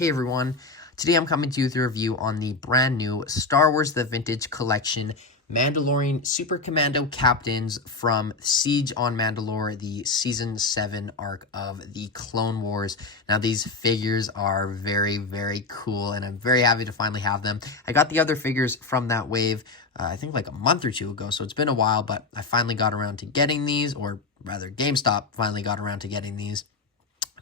Hey everyone, today I'm coming to you with a review on the brand new Star Wars The Vintage Collection Mandalorian Super Commando Captains from Siege on Mandalore, the Season 7 arc of the Clone Wars. Now these figures are very, very cool and I'm very happy to finally have them. I got the other figures from that wave, I think like a month or two ago, so it's been a while, but I finally got around to getting these, or rather GameStop finally got around to getting these.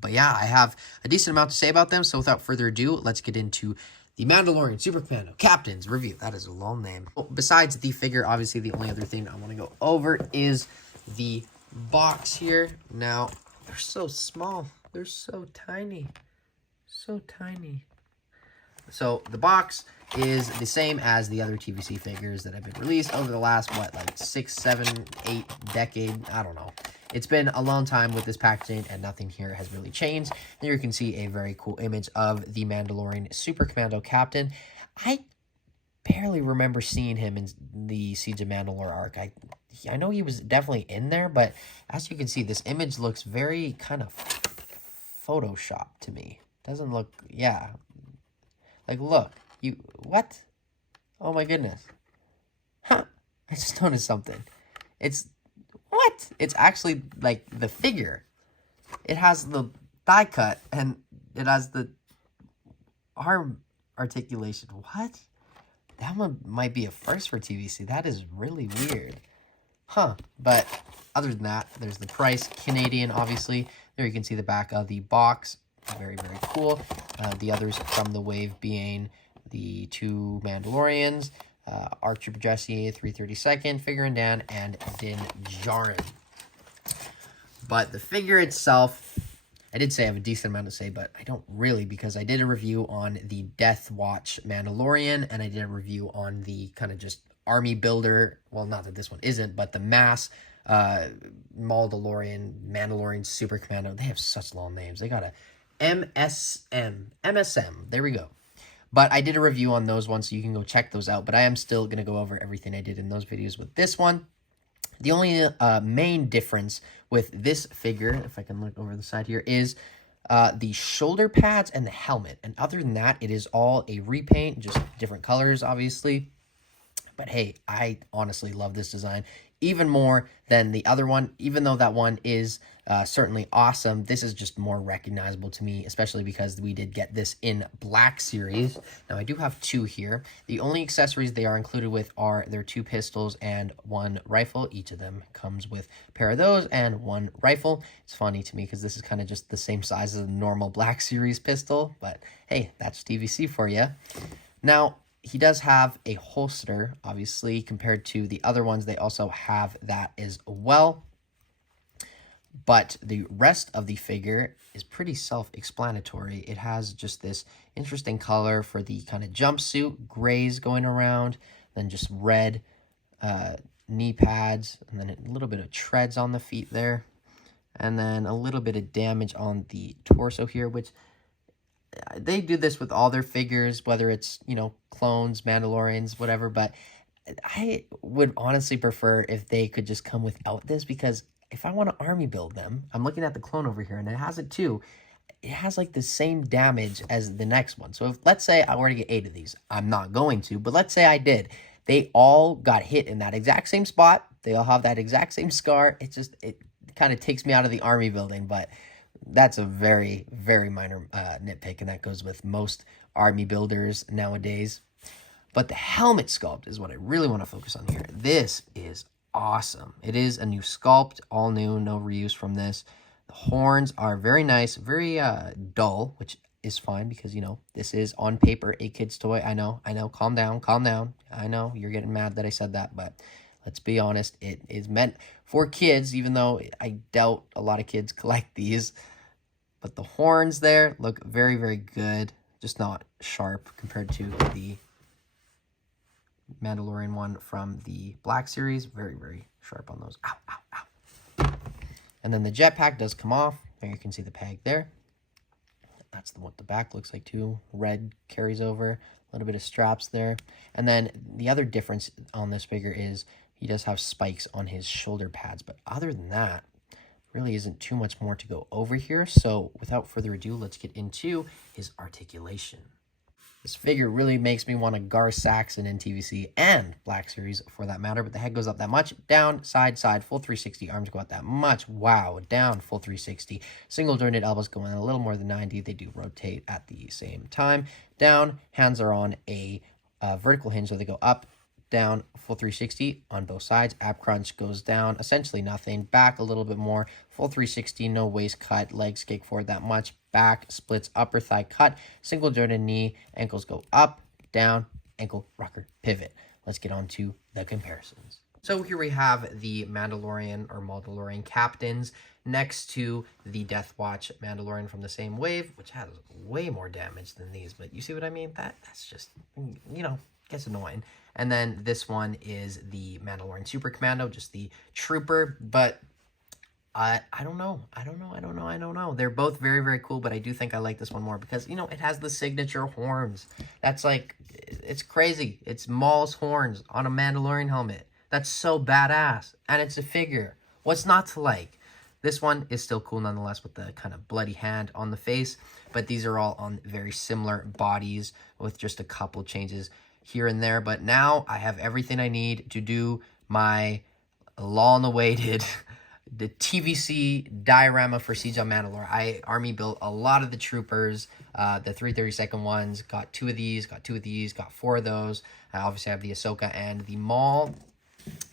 But yeah, I have a decent amount to say about them, so without further ado, let's get into the Mandalorian Super Commando Captains review. That is a long name. Well, besides the figure, obviously the only other thing I want to go over is the box here. Now, they're so small. They're so tiny. So tiny. So the box is the same as the other TVC figures that have been released over the last, what, like 6, 7, 8 decade? I don't know. It's been a long time with this packaging, and nothing here has really changed. Here you can see a very cool image of the Mandalorian Super Commando Captain. I barely remember seeing him in the Siege of Mandalore arc. I know he was definitely in there, but as you can see, this image looks very kind of Photoshopped to me. Doesn't look, yeah. Like, look, what? Oh my goodness. Huh, I just noticed something. What? It's actually, like, the figure. It has the die cut, and it has the arm articulation. What? That one might be a first for TVC. That is really weird. Huh. But other than that, there's the price. Canadian, obviously. There you can see the back of the box. Very, very cool. The others from the wave being the two Mandalorians, Arc Trooper Jesse, 332nd, Figuring Dan, and Din Djarin. But the figure itself, I did say I have a decent amount to say, but I don't really, because I did a review on the Death Watch Mandalorian, and I did a review on the kind of just army builder, well, not that this one isn't, but the mass Mandalorian Super Commando. They have such long names. They got a MSM, there we go. But I did a review on those ones, so you can go check those out. But I am still going to go over everything I did in those videos with this one. The only main difference with this figure, if I can look over the side here, is the shoulder pads and the helmet. And other than that, it is all a repaint, just different colors, obviously. But hey, I honestly love this design even more than the other one. Even though that one is certainly awesome, this is just more recognizable to me, especially because we did get this in Black Series. Now, I do have two here. The only accessories they are included with are their two pistols and one rifle. Each of them comes with a pair of those and one rifle. It's funny to me because this is kind of just the same size as a normal Black Series pistol, but hey, that's TVC for you. Now, he does have a holster, obviously, compared to the other ones. They also have that as well. But the rest of the figure is pretty self-explanatory. It has just this interesting color for the kind of jumpsuit, grays going around, then just red knee pads, and then a little bit of treads on the feet there, and then a little bit of damage on the torso here, which they do this with all their figures, whether it's, you know, clones, Mandalorians, whatever, but I would honestly prefer if they could just come without this, because if I want to army build them, I'm looking at the clone over here, and it has it too. It has like the same damage as the next one. So if, let's say I were to get 8 of these, I'm not going to, but let's say I did. They all got hit in that exact same spot. They all have that exact same scar. It kind of takes me out of the army building, but that's a very, very minor nitpick, and that goes with most army builders nowadays. But the helmet sculpt is what I really want to focus on here. This is awesome. It is a new sculpt, all new, no reuse from this. The horns are very nice, very dull, which is fine because, you know, this is on paper a kid's toy. I know, calm down. I know you're getting mad that I said that, but let's be honest, it is meant for kids, even though I doubt a lot of kids collect these. But the horns there look very, very good. Just not sharp compared to the Mandalorian one from the Black Series. Very, very sharp on those. Ow, ow, ow. And then the jetpack does come off. There you can see the peg there. That's what the back looks like too. Red carries over. A little bit of straps there. And then the other difference on this figure is he does have spikes on his shoulder pads. But other than that, really isn't too much more to go over here. So without further ado, let's get into his articulation. This figure really makes me want to Gar Saxon in TVC and Black Series for that matter, but the head goes up that much, down, side, side, full 360, arms go out that much, wow, down, full 360, single jointed elbows going a little more than 90, they do rotate at the same time, down, hands are on a vertical hinge, so they go up, down, full 360 on both sides, ab crunch goes down, essentially nothing, back a little bit more, full 360, no waist cut, legs kick forward that much, back, splits, upper thigh cut, single jointed knee, ankles go up, down, ankle, rocker, pivot. Let's get on to the comparisons. So here we have the Mandalorian or Mandalorian captains next to the Death Watch Mandalorian from the same wave, which has way more damage than these, but you see what I mean? That's just, you know, gets annoying. And then this one is the Mandalorian Super Commando, just the trooper, but I don't know. They're both very, very cool, but I do think I like this one more because, you know, it has the signature horns. That's like, it's crazy. It's Maul's horns on a Mandalorian helmet. That's so badass. And it's a figure. What's not to like? This one is still cool nonetheless with the kind of bloody hand on the face, but these are all on very similar bodies with just a couple changes here and there. But now I have everything I need to do my long-awaited the TVC diorama for Siege on Mandalore. I army built a lot of the troopers, the 332nd ones, got 2 of these, got 2 of these, got 4 of those. I obviously have the Ahsoka and the Maul.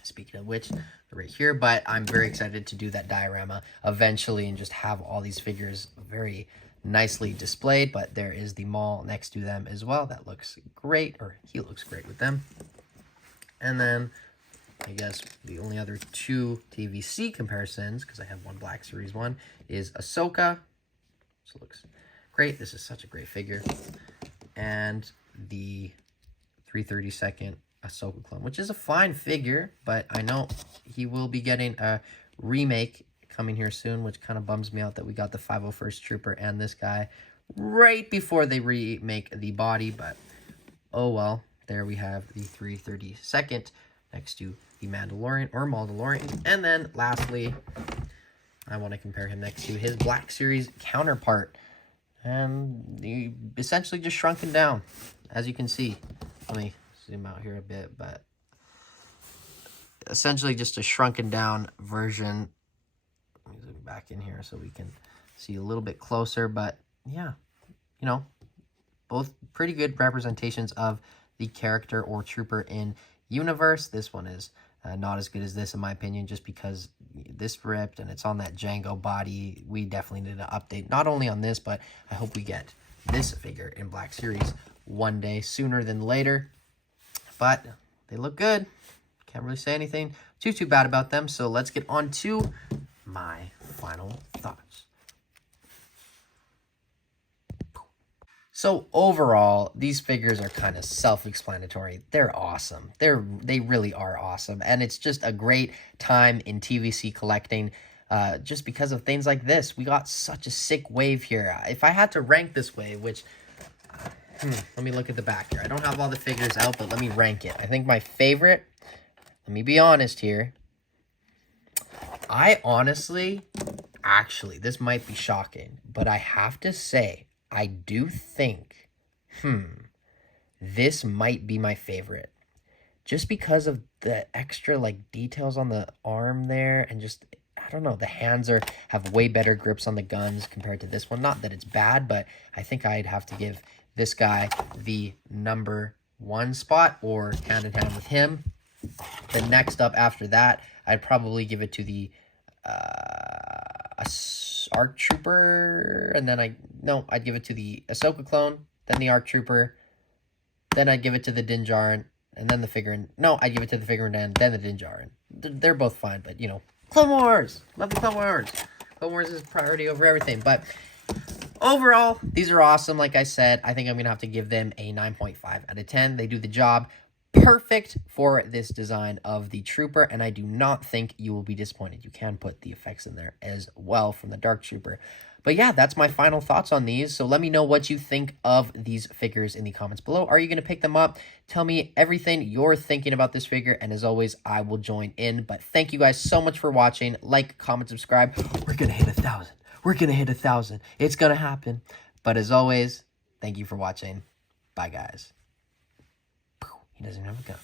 Speaking of which, they're right here, but I'm very excited to do that diorama eventually and just have all these figures very nicely displayed. But there is the Maul next to them as well. That looks great, or he looks great with them. And then I guess the only other 2 TVC comparisons, because I have one Black Series one, is Ahsoka. So it looks great. This is such a great figure. And the 332nd Ahsoka clone, which is a fine figure, but I know he will be getting a remake coming here soon, which kind of bums me out that we got the 501st Trooper and this guy right before they remake the body, but oh well. There we have the 332nd next to the Mandalorian or Mandalorian. And then lastly, I want to compare him next to his Black Series counterpart. And he essentially just shrunken down, as you can see. Let me zoom out here a bit, but essentially just a shrunken down version. Let me zoom back in here so we can see a little bit closer. But yeah, you know, both pretty good representations of the character or trooper in universe. This one is not as good as this in my opinion, just because this ripped and it's on that Django body. We definitely need an update, not only on this, but I hope we get this figure in Black Series one day sooner than later. But they look good. Can't really say anything too bad about them. So let's get on to my final thoughts. So overall, these figures are kind of self-explanatory. They're awesome. They really are awesome. And it's just a great time in TVC collecting just because of things like this. We got such a sick wave here. If I had to rank this wave, which, let me look at the back here. I don't have all the figures out, but let me rank it. I think my favorite, let me be honest here. I honestly, actually, this might be shocking, but I have to say, I do think, this might be my favorite. Just because of the extra, like, details on the arm there, and just, I don't know, the hands have way better grips on the guns compared to this one. Not that it's bad, but I think I'd have to give this guy the #1 spot, or hand in hand with him. The next up after that, I'd probably give it to the Arc Trooper, and then I'd give it to the Ahsoka clone, then the Arc Trooper, then I'd give it to the Din Djarin, and then the figurine. No, I'd give it to the figurine and then the Din Djarin. They're both fine, but, you know, Clone Wars! Love the Clone Wars! Clone Wars is priority over everything, but overall, these are awesome. Like I said, I think I'm going to have to give them a 9.5 out of 10. They do the job perfect for this design of the Trooper, and I do not think you will be disappointed. You can put the effects in there as well from the Dark Trooper. But yeah, that's my final thoughts on these. So let me know what you think of these figures in the comments below. Are you going to pick them up? Tell me everything you're thinking about this figure. And as always, I will join in. But thank you guys so much for watching. Like, comment, subscribe. We're going to hit 1,000. We're going to hit 1,000. It's going to happen. But as always, thank you for watching. Bye, guys. He doesn't even have a gun.